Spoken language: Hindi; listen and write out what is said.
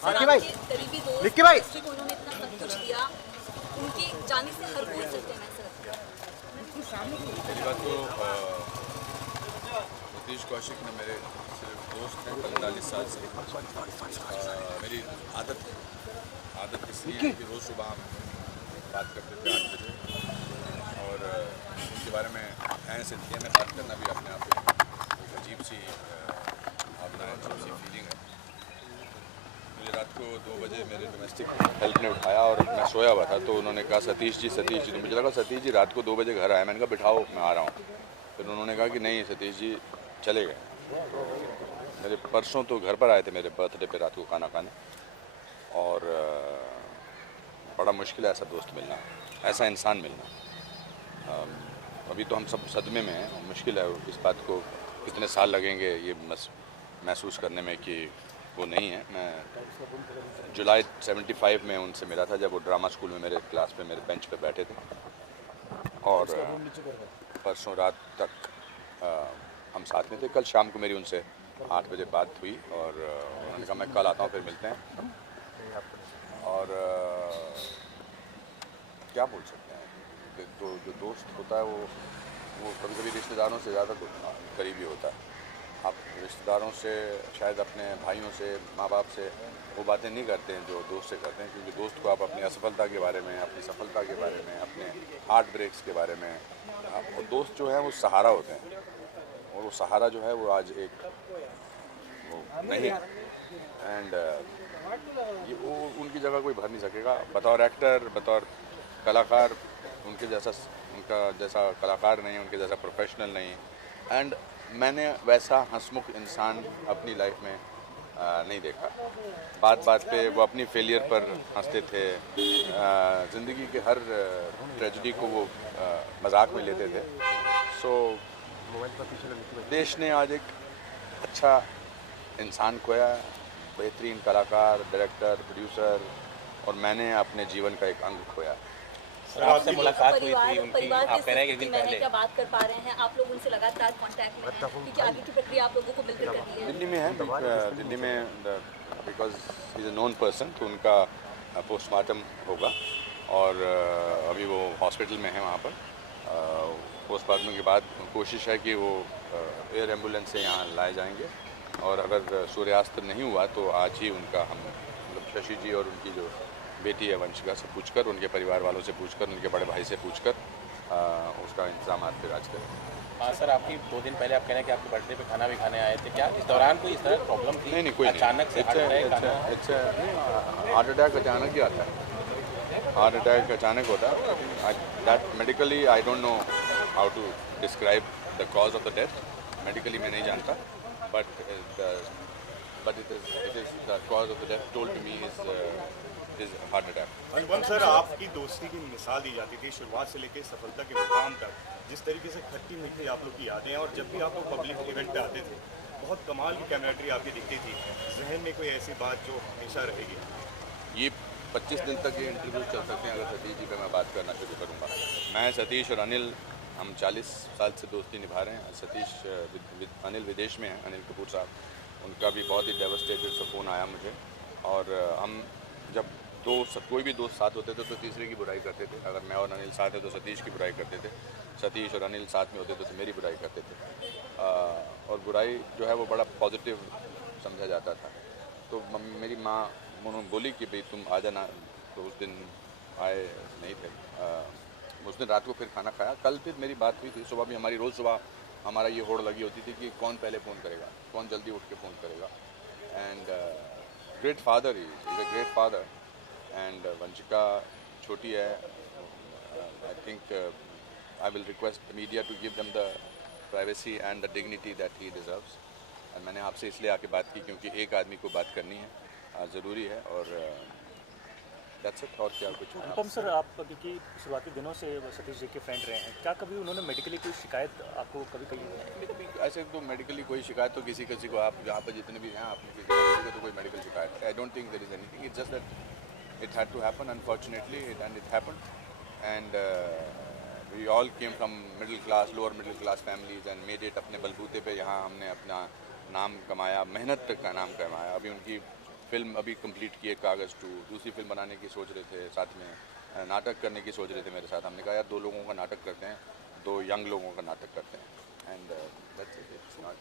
लिक्की भाई, लिक्की भाई, उन्होंने इतना सब कुछ दिया, उनके जाने से हर कोई सत्यानाश लगता है। पहली बात तो सतीश कौशिक ने मेरे सिर्फ दोस्त हैं 45 साल से। मेरी आदत इसलिए है कि रोज़ सुबह हम बात करते थे 8 बजे, और उनके बारे में ऐसे में बात करना भी अपने आप में एक अजीब सी भावना है, अजीब सी फीलिंग है। मुझे रात को 2 बजे मेरे डोमेस्टिक हेल्प ने उठाया और मैं सोया हुआ था, तो उन्होंने कहा सतीश जी। तो मुझे लगा सतीश जी रात को 2 बजे घर आए। मैंने कहा बिठाओ, मैं आ रहा हूँ। फिर उन्होंने कहा कि नहीं, सतीश जी चले गए। मेरे परसों तो घर पर आए थे मेरे बर्थडे पे रात को खाना खाने, और बड़ा मुश्किल है ऐसा दोस्त मिलना, ऐसा इंसान मिलना। अभी तो हम सब सदमे में हैं, मुश्किल है इस बात को, कितने साल लगेंगे ये महसूस करने में कि वो नहीं है। मैं जुलाई 75 में उनसे मिला था, जब वो ड्रामा स्कूल में मेरे क्लास में मेरे बेंच पे बैठे थे, और परसों रात तक हम साथ में थे। कल शाम को मेरी उनसे 8 बजे बात हुई, और उन्होंने कहा मैं कल आता हूँ, फिर मिलते हैं। और क्या बोल सकते हैं, तो जो दोस्त होता है वो कभी कभी रिश्तेदारों से ज़्यादा करीबी होता है। आप रिश्तेदारों से, शायद अपने भाइयों से, माँ बाप से वो बातें नहीं करते हैं जो दोस्त से करते हैं, क्योंकि दोस्त को आप अपनी असफलता के बारे में, अपनी सफलता के बारे में, अपने हार्ट ब्रेक्स के बारे में, और दोस्त जो है वो सहारा होते हैं, और वो सहारा जो है वो आज एक वो नहीं है। एंड ये वो उनकी जगह कोई भर नहीं सकेगा। बतौर एक्टर, बतौर कलाकार, उनका जैसा कलाकार नहीं, उनके जैसा प्रोफेशनल नहीं। एंड मैंने वैसा हंसमुख इंसान अपनी लाइफ में नहीं देखा। बात बात पे वो अपनी फेलियर पर हंसते थे, ज़िंदगी के हर ट्रेजेडी को वो मजाक में लेते थे। सो देश ने आज एक अच्छा इंसान खोया, बेहतरीन कलाकार, डायरेक्टर, प्रोड्यूसर, और मैंने अपने जीवन का एक अंग खोया। सर आपसे मुलाकात हुई थी उनकी, आप कह रहे हैं कि एक दिन पहले क्या बात कर पा रहे हैं आप लोग उनसे लगातार कांटेक्ट में हैं, क्योंकि आगे की प्रक्रिया आप लोगों को मिलकर करनी है। दिल्ली में है, दिल्ली में, because he is a known person, तो उनका पोस्टमार्टम होगा, और अभी वो हॉस्पिटल में है वहाँ पर। पोस्टमार्टम के बाद कोशिश है कि वो एयर एम्बुलेंस से यहाँ लाए जाएंगे, और अगर सूर्यास्त नहीं हुआ तो आज ही उनका हम मतलब शशि जी और उनकी जो बेटी है वंशिका से पूछकर, उनके परिवार वालों से पूछकर, उनके बड़े भाई से पूछकर उसका इंतजाम फिर आज करें। हाँ सर, आपकी 2 दिन पहले आप कह रहे हैं कि आपके बर्थडे पे खाना भी खाने आए थे, क्या इस दौरान कोई इस तरह प्रॉब्लम थी? नहीं, कोई अचानक से हार्ट अटैक अचानक ही आता है, हार्ट अटैक अचानक होता है। That medically I don't know how to describe the cause of the death, medically मैं नहीं जानता, but it is the cause of the death told to me is heart attack. Anupam sir, आपकी दोस्ती की मिसाल दी जाती थी शुरुआत से लेकर सफलता के मुकाम तक, जिस तरीके से खट्टी मीठी आप लोग की यादें, और जब भी आप लोग पब्लिक इवेंट पे आते थे बहुत कमाल की कैमरेटरी आपकी दिखती थी। जहन में कोई ऐसी बात जो हमेशा रहेगी? ये 25 दिन तक ये इंटरव्यू चल सकते हैं अगर सतीश जी पे मैं बात करना शुरू करूँगा। मैं, सतीश और अनिल, हम 40 साल से दोस्ती निभा रहे हैं। सतीश अनिल विदेश में हैं, अनिल कपूर साहब, उनका भी बहुत ही डेवस्टेटेड सा फ़ोन आया मुझे, और हम जब कोई भी दोस्त साथ होते थे तो तीसरे की बुराई करते थे। अगर मैं और अनिल साथ हैं तो सतीश की बुराई करते थे, सतीश और अनिल साथ में होते थे तो मेरी बुराई करते थे, और बुराई जो है वो बड़ा पॉजिटिव समझा जाता था। तो मेरी माँ बोली कि भाई तुम आ जाना, तो उस दिन आए नहीं थे। उस दिन रात को फिर खाना खाया। कल फिर मेरी बात हुई थी, सुबह भी हमारी रोज़ सुबह हमारा ये होड़ लगी होती थी कि कौन पहले फ़ोन करेगा, कौन जल्दी उठ के फ़ोन करेगा। And great father, he is a great father. And Vanshika छोटी है, I think I will request media to give them the privacy and the dignity that he deserves. मैंने आपसे इसलिए आके बात की क्योंकि एक आदमी को बात करनी है, ज़रूरी है, और दैट्स इट। और क्या कुछ? अनुपम सर, आप क्योंकि शुरुआती दिनों से सतीश जी के फ्रेंड रहे हैं, क्या कभी उन्होंने मेडिकली कोई शिकायत आपको कभी कही? ऐसे तो मेडिकली कोई शिकायत तो किसी को, आप यहाँ पर जितने भी हैं, आपने किसी को तो कोई मेडिकल शिकायत, I don't think there is anything, it's just that it had to happen, unfortunately, and it happened, and we all came from middle class, lower middle class families and made it अपने बलबूते पे यहाँ हमने अपना नाम कमाया, मेहनत तक का नाम कमाया। अभी उनकी फिल्म अभी कंप्लीट की है कागज़ 2, दूसरी फिल्म बनाने की सोच रहे थे, साथ में नाटक करने की सोच रहे थे मेरे साथ। हमने कहा यार 2 लोगों का नाटक करते हैं, 2 यंग लोगों का नाटक करते हैं and that's it. It's not